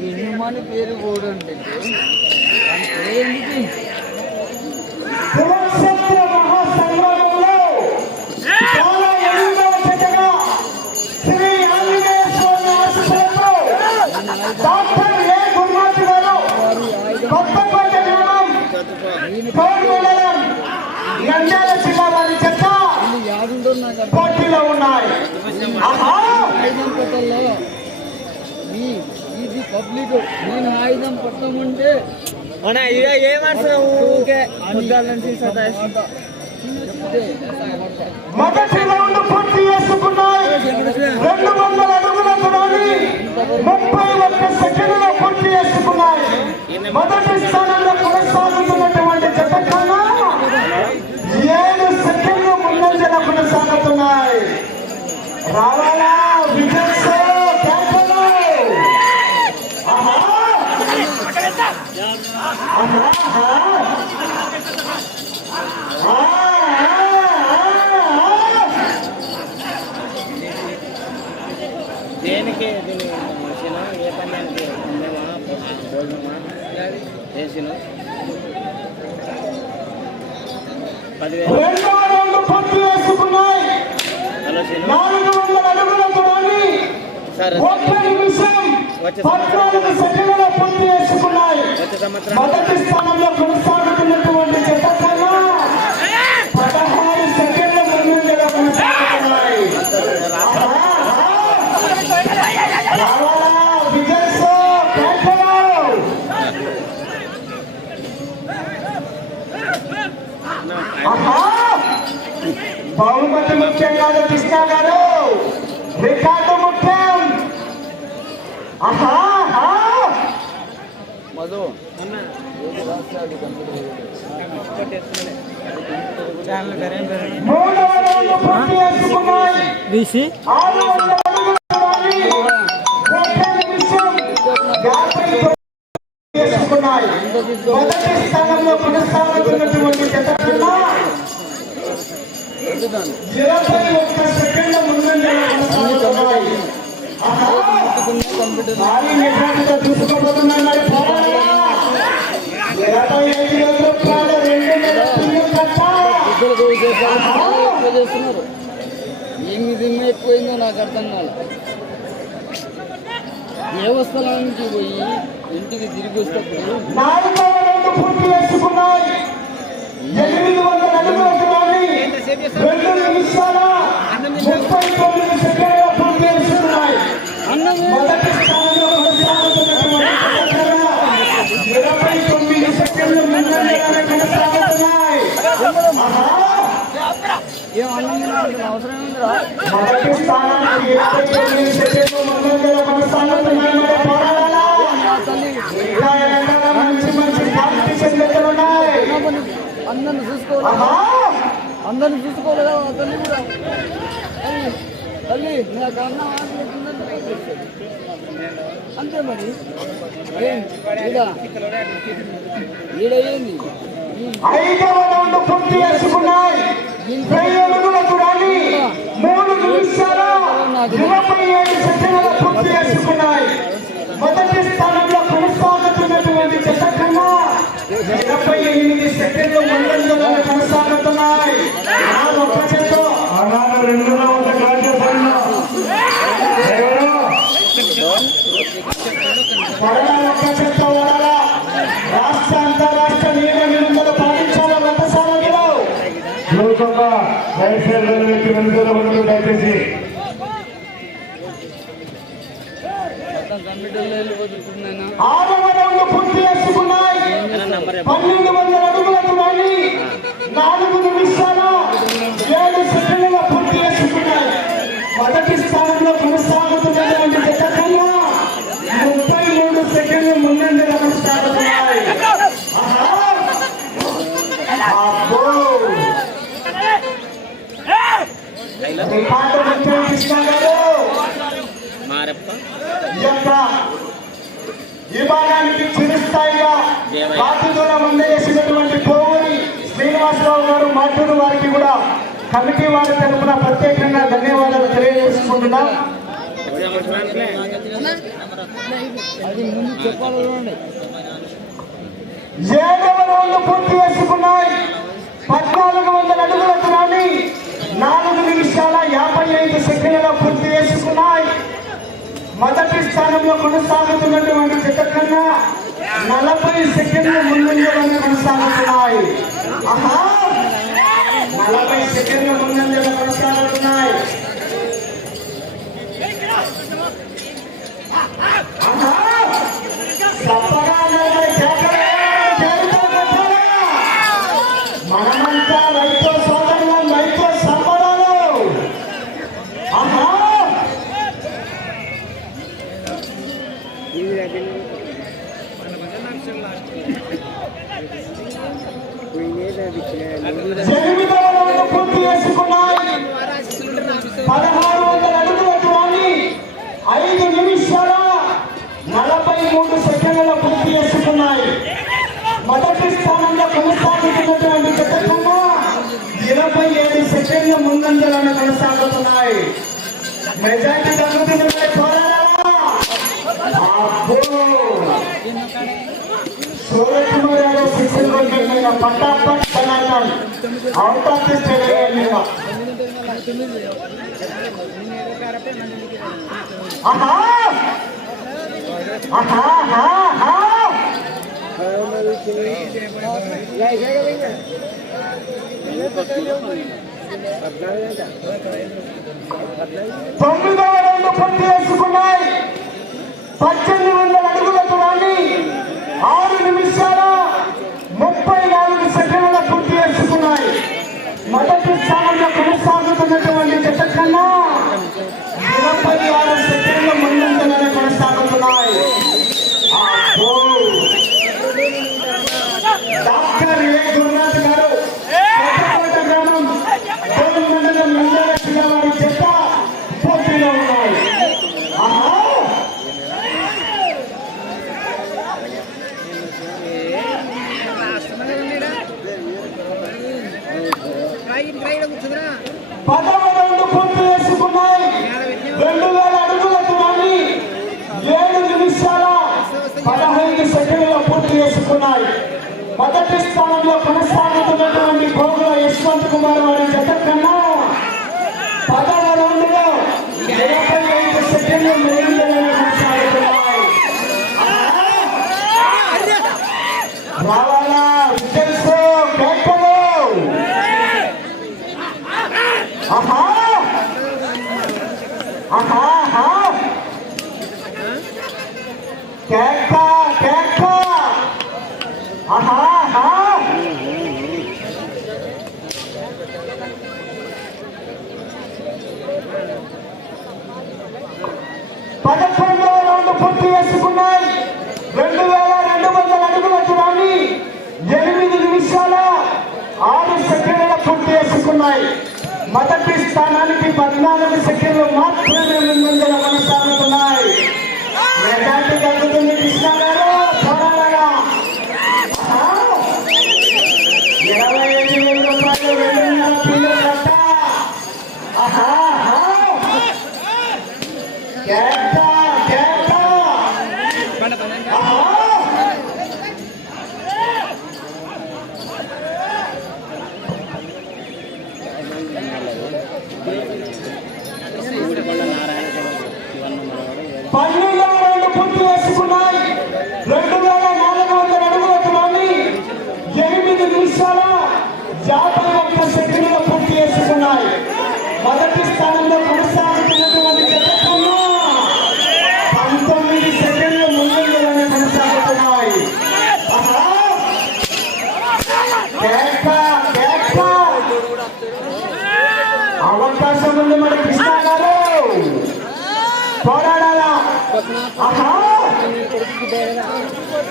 ఇనుమని పేరు కూడా ఉంటుంది ఏంటి కులక్షేత్ర మహాసంగ్రామంలో చాలా ఎనిమిదవ జతగా శ్రీ ఆంజనేయ స్వామి ఆశీస్సులతో డాక్టర్ ఏ గురునాథ్ గారు కొత్తకోట గ్రామం పవన్ మండలం నంద్యాల జిల్లా వారి చెత్త యాడుండో నాకు అర్థం పోటీలో ఉన్నాయి ఆహా ఆయుధం పట్టాలో మీ ఇది పబ్లిక్ నేను ఆయుధం పట్టమంటే అవునా ఇక ఏమడుతున్నావు ఊరికే నుంచి మొదటి రౌండ్ పూర్తి చేసుకున్నాయి. రెండు వందల అడుగుల దూరాన్ని ముప్పై ఒక్క సెకండ్లో పూర్తి చేసుకున్నాయి. మొదటి స్థానంలో కొనసాగుతున్నటువంటి జత కన్నా ఏడు సెకండ్లు ముందంజల కొనసాగుతున్నాయి. రావాలా? విజయ్ క్యాప్టెన్ ఆహా ఆహా దేనికి దీని మనిషిన? ఏ పన్యానికి పుణ్యమా భోజనమా? చేసిన? పదివేలు. సరే పద్నాలుగు సెకండ్ల పూర్తి చేసుకున్నాయి. మొదటి స్థానంలో కొనసాగుతున్నటువంటి జత కన్నా చేసుకున్నాయి మొదటి స్థానంలో కొనసాగుతున్నటువంటి జత కన్నా ఇరవై ఒక్క సెకండ్ల ముందంజలో కొనసాగుతున్నాయి ఆహా! కంప్యూటర్ భారీ మెజార్టీతో దూసుకుపోతున్నాయి మరి పోరాడాలా? చేస్తున్నారు ఏమి దిమ్మ ఎక్కువైందో నాకు అర్థం కాలే దేవస్థానం నుంచి పోయి ఇంటికి తిరిగి వస్తేప్పుడు నాలుగవ మంచి కాంపిటీషన్ జరుగుతున్నాయి అందరిని చూసుకోవాలి. అందరిని చూసుకోలేదా తల్లి కూడా. తల్లి, నాకు అన్నం అంతే మరి. ఏం? ఈడ? ఈడ ఏంది ఐదవ పూర్తి చేసుకున్నాయి. వెయ్యి అడుగుల దూరాన్ని మూడు నిమిషాల ఇరవై ఏడు సెకండ్ల పూర్తి చేసుకున్నాయి. మొదటి స్థానంలో కొనసాగుతున్నటువంటి జత కన్నా ఇరవై ఎనిమిది సెకండ్లు ముందంజలో కొనసాగుతున్నాయి. ఆ ఒక్క జత ఆనాడు రెండులో ఉన్న కాంగ్రెస్ ఎవరు? వడల ఒక్క చెత్త మొత్తం కమిటీలో వెళ్ళి శ్రీనివాసరావు వారికి కూడా కమిటీ వారి తరఫున ప్రత్యేకంగా ధన్యవాదాలు తెలియజేసుకుంటున్నాం. ఏడవ పూర్తి చేసుకున్నాయి. పద్నాలుగు వందల అడుగుల దూరాన్ని నాలుగు నిమిషాల యాభై ఐదు సెకండ్లలో పూర్తి చేసుకున్నాయి. మొదటి స్థానంలో కొనసాగుతున్నటువంటి జత కన్నా నలభై సెకండ్లు ముందు కొనసాగుతున్నాయి. ఆహా! నలభై సెకండ్ల ముందంజలో కొనసాగుతున్నాయి. సెకండ్ల ముందంజలను కొనసాగుతున్నాయి మెజార్టీ తగ్గుతుంది పోరాడాలా అబ్బో సూరజ్ కుమార్ యాదవ్ సిక్సర్ కొట్టిన పట్టాపట్ కన్నాడు అవుట్ ఆఫ్ ది స్టేడియం ఆహా ఆహా ఆహా ఆహా తొమ్మిదవ రెండు పూర్తి వేసుకున్నాయి పద్దెనిమిది వందల అడుగుల దూరాన్ని ఆరు నిమిషాల ముప్పై నాలుగు సెకండ్ల పూర్తి చేసుకున్నాయి. మొదటి స్థానంలో కొనసాగుతున్నటువంటి జత కన్నా నలభై ఆరు సెకండ్ల ముందంజలోనే కొనసాగుతున్నాయి. మొదటి స్థానంలో కొనసాగుతున్నటువంటి భోగుల యశ్వంత్ కుమార్ వారి జత కన్నా పదవ రౌండ్లో ఇరవై ఐదు సెకండ్లు మెరుగుదలను కొనసాగుతున్నాయి. రావాలా విజల్స్ కేకలు ఆహా ఆహా కేక కేక ఆహా ఆహా పదకొండవ రౌండ్ పూర్తి చేసుకున్నాయి రెండు వేల రెండు వందల అడుగుల దూరాన్ని ఎనిమిది నిమిషాల ఆరు సెకండ్ల పూర్తి చేసుకున్నాయి మొదటి స్థానానికి పద్నాలుగు సెకండ్లు మాత్రమే పాకిస్తాన్లో కొనసాగుతున్న అవకాశం ఉంది మన కృష్ణ గారు పోరాడాలా ఆహా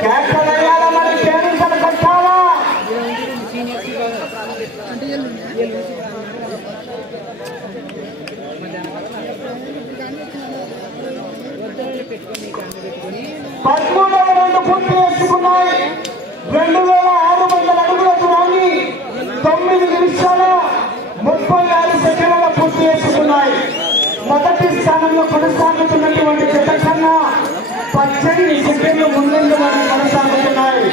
కేకలయ్యాలి పదమూడవ రెండు పూర్తి చేసుకున్నాయి. రెండు వేల ఆరు వందల అడుగుల దూరాన్ని తొమ్మిది నిమిషాల ముప్పై ఆరు సెకండ్ల పూర్తి చేసుకున్నాయి. మొదటి స్థానంలో కొనసాగుతున్నటువంటి జత కన్నా పద్దెనిమిది సెకండ్లు ముందు వారు కొనసాగుతున్నాయి.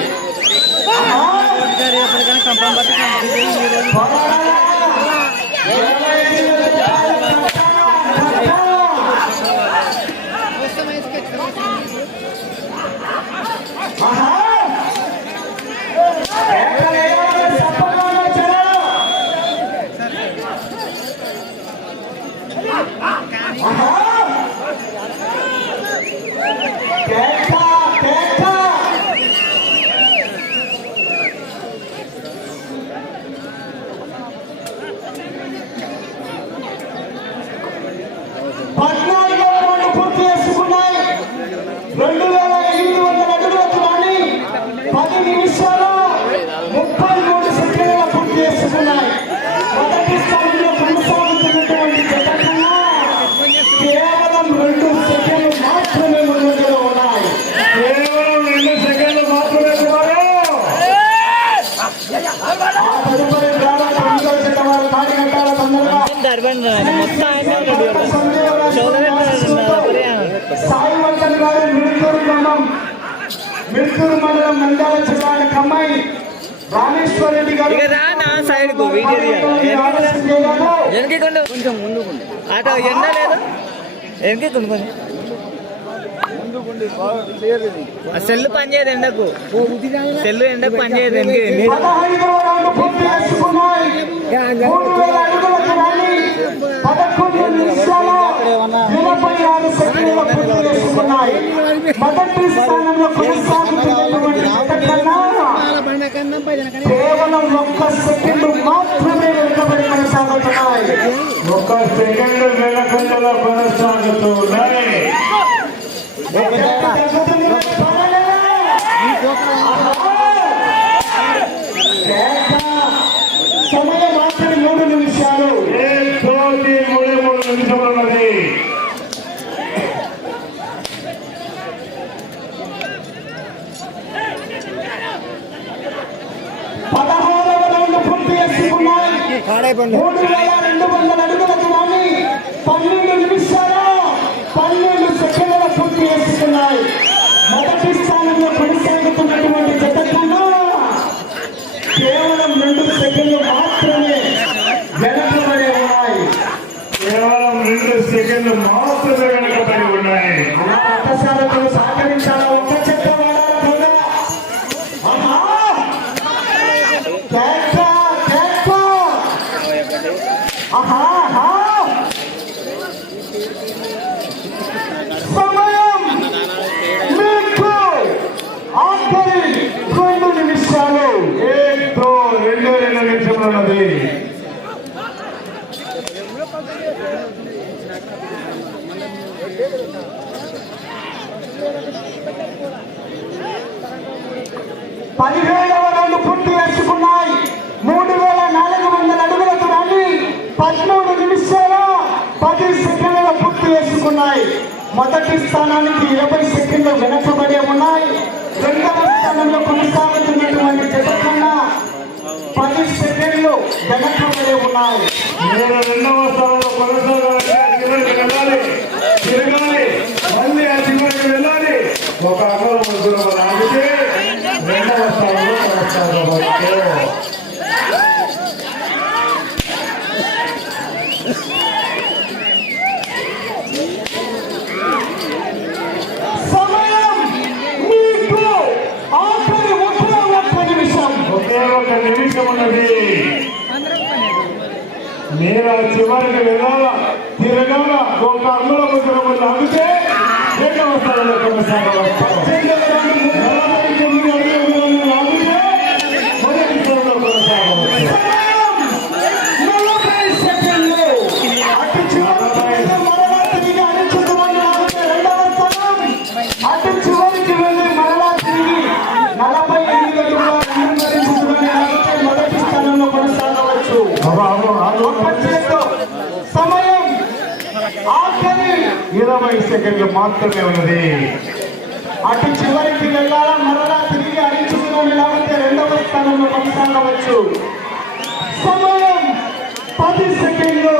మిడుతూరు మండలం జిల్లానికి అమ్మాయి రామేశ్వర రెడ్డి గారు సైడ్ కొంచెం ముందుకుండి అటు ఎండ లేదు? వెనక్కి కొండు కొంచెం. సెల్ పని చేయదు ఎండకు. సెల్ ఎండకు పని చేయదు వెనక్కి ఆరు పూర్తి చేసుకున్నాయి మొదటి స్థానంలో కొనసాగుతున్నటువంటి కేవలం ఒక్క సెకండ్ మాత్రమే వెనుకబడి కొనసాగుతున్నాయి ఒక సెకండ్ వెనకంజలో కొనసాగుతున్నాయి సమయం మాత్రం మూడు నిమిషాలు ఏ తోటి మూడు మూడు నిమిషములు ఉన్నది పదహారవ రౌండ్ పూర్తి చేసుకున్నాయి మూడు వేల రెండు వందల అడుగుల దూరాన్ని పన్నెండు నిమిషాల పన్నెండు సెకండ్ల పూర్తి చేసుకున్నాయి మొదటి స్థానంలో కొనసాగుతున్నటువంటి జత కన్నా కేవలం రెండు సెకండ్లు మాత్రమే వెనకబడి ఉన్నాయి. కేవలం రెండు సెకండ్లు మాత్రమే వెనకబడి ఉన్నాయి. అలా రథసారథులు సహకరించాలా ఒక్క చెక్క వాడాలా ఆహా! కేక, కేక! ఆహా, ఆహా! సమయం మీకు ఆఖరి రెండు నిమిషాలు ఏదో రెండు రెండు నిమిషములు ఉన్నది పదిహేడవ రౌండ్ పూర్తి చేసుకున్నాయి మూడు వేల నాలుగు వందల అడుగుల దూరాన్ని పదమూడు నిమిషాల పది సెకండ్ల పూర్తి మొదటి స్థానానికి ఇరవై సెకండ్లు వెనకబడి ఉన్నాయి. రెండవ స్థానంలో కొనసాగుతున్నటువంటి జత కన్నా పది సెకండ్లు వెనకబడి ఉన్నాయి. మీరు రెండవ స్థానంలో కొనసాగాలి. తిరగాలి. మళ్ళీ ఆ చివరికి వెళ్ళాలి. ఒక అమలు ముగ్గురు ఆగితే రెండవ స్థానంలో కొనసాగవచ్చు సమయం మీకు ఆఖరి ఒకే ఒక్క నిమిషం ఒకే ఒక నిమిషం ఉన్నది నేను ఆ చివరికి వెళ్ళాలా తిరగాల ఒక అమల ముగ్గురు అందుకే రెండవ స్థానంలో సెకండ్లు మాత్రమే ఉన్నది. అటు చివరికి వెళ్ళాలా? మరలా తిరిగి అరించుకుని లేకపోతే రెండవ స్థానంలో కొనసాగవచ్చు. సమయం పది సెకండ్లు.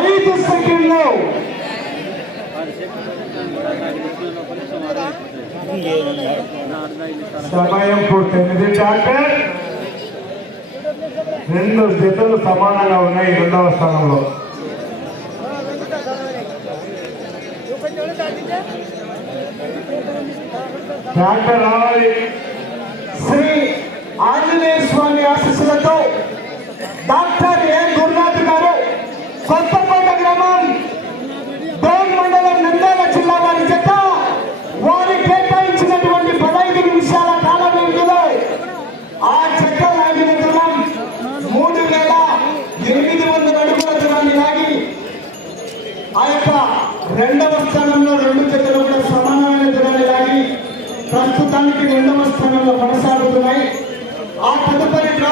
ఐదు సెకండ్లు. సమయం పూర్తయింది. డాక్టర్ రెండు జతలు సమానంగా ఉన్నాయి రెండవ స్థానంలో. డాక్టర్ రావాలి. శ్రీ ఆంజనేయ స్వామి ఆశీస్సులతో డాక్టర్ ఏ. గురునాథ్ గారు కొత్తపేట గ్రామం డోన్ మండలం నంద్యాల జిల్లా వారి చేత వారి కేటాయించినటువంటి పదహైదు నిమిషాల కాల వ్యవధిలో ఆ చెత్త లాగిన దూరం మూడు వేల ఎనిమిది వందల అడుగుల దూరాన్ని లాగి ఆ యొక్క రెండవ స్థానంలో ప్రస్తుతానికి రెండవ స్థానంలో కొనసాగుతున్నాయి. ఆ తదుపరి డ్రా